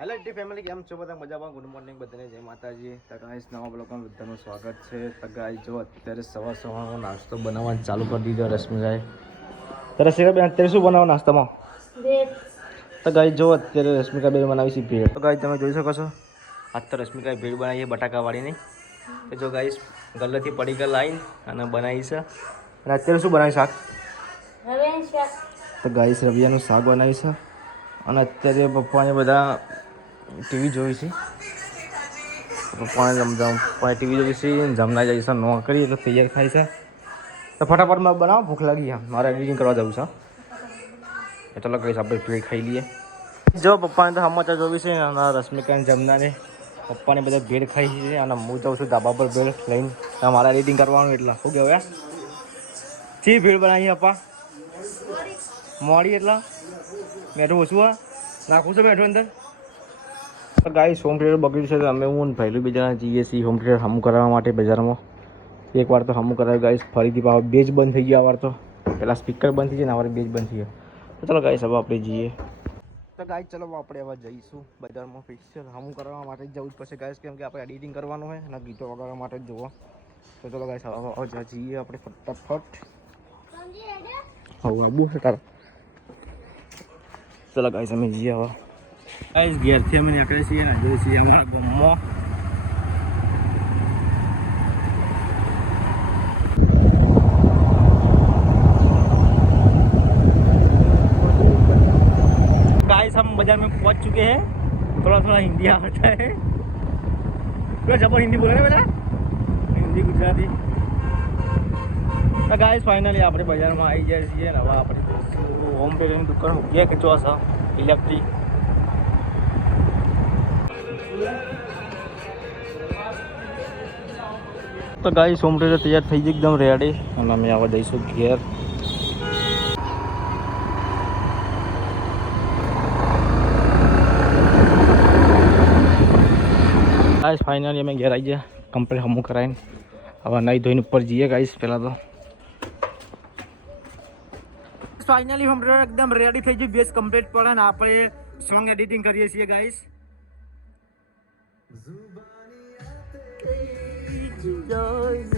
Hello T family, કેમ છો બધા? મજામાં? ગુડ મોર્નિંગ બધાને, જય માતાજી. તો ગાઈસ નવા બ્લોગમાં બધાનું સ્વાગત છે. તો ગાઈસ જો અત્યારે સવારનો નાસ્તો બનાવવાનું ચાલુ કરી દીધો રશ્મિભાઈ. તો રશ્મિકાબેન અત્યારે શું બનાવો નાસ્તામાં? ભેળ. તો ગાઈસ જો અત્યારે રશ્મિકાબેન બનાવી છે ભેળ. તો ગાઈસ તમે જોઈ શકો છો, આજ તો રશ્મિકાએ ભેળ બનાવી છે બટાકાવાળીની. તો જો ગાઈસ ગલ્લેથી પડીકા લાવીને અને બનાવી છે. અને અત્યારે શું બનાવી શાક? રવિયાનું શાક. તો ગાઈસ રવિયાનું શાક બનાવી છે. અને અત્યારે પપ્પાને બધા ટીવી જોઈ છે. પપ્પાને ટીવી જોઈ છે, જમના જાય છે નોકરી, એટલે તૈયાર થાય છે. તો ફટાફટ મારે બનાવો, ભૂખ લાગી છે, મારે એડિટિંગ કરવા જવું છે. ચાલો કહીશ આપણે ભેળ ખાઈ લઈએ. જો પપ્પાને તો સમાચાર જોવી છે અને રશ્મિકાને જમનાને પપ્પાને બધા ભેળ ખાઈ છે. અને હું જાઉં છું ધાબા પર ભેળ લઈને, મારે એડિટિંગ કરવાનું. એટલે શું કહેવાય, ચી ભેળ બનાવી પપ્પા? મોડી એટલે મેઠું ઓછું નાખું છું મેઠું અંદર. ગાઈસ હોમ થિયેટર બગડ્યું છે, તો અમે હું પહેલું બીજા જઈએ છીએ હોમ થિયેટર હમું કરાવવા માટે બજારમાં. એકવાર તો હમું કરાવ્યું ગાઈસ, ફરીથી પાછો બેજ બંધ થઈ ગયા. વાર તો પહેલાં સ્પીકર બંધ થઈ જાય ને, વાર બેજ બંધ થઈ ગયા. તો ચાલો ગાઈસ હવે આપણે જઈએ. તો ગાઈસ ચલો આપણે હવે જઈશું બજારમાં પિક્ચર હમું કરવા માટે જ જવું જ પડશે ગાઈસ, કેમ કે આપણે એડિટિંગ કરવાનું હોય અને ગીતો વગાડવા માટે જ જુઓ. તો ચલો ગાઈસ હવે જઈએ આપણે ફટાફટ. હવે આબુ છે તારા. ચલો ગાઈસ અમે જઈએ હવે. ગાઈસ ઘેરથી અમે નીકળીએ છીએ અને જઈએ છીએ અમારા ગામમાં. गाइस हम बाजार में पहुंच चुके हैं. थोड़ा हिंदी आता है, पूरा जबर हिंदी बोले बेटा, हिंदी गुजराती. तो गाइस फाइनली આપણે બજારમાં આવી જાય છીએ ને હવે આપણે હોમ થિયેટરની દુકાન ગયા કે જો છે ઇલેક્ટ્રિક. તો ગાઈસ હોમ થિયેટર તૈયાર થઈ ગયું એકદમ રેડી, અને અમે આવા જઈશું ઘેર. ગાઈસ ફાઇનલી અમે ઘેર આવી ગયા કમ્પ્લીટ હમું કરાવીને. હવે નહીં ધોઈને ઉપર જઈએ ગાઈસ. પહેલાં તો ફાઇનલી હોમ થિયેટર એકદમ રેડી થઈ ગયું, બેસ કમ્પ્લીટ પડે ને આપણે સોંગ એડિટિંગ કરીએ છીએ ગાઈસ.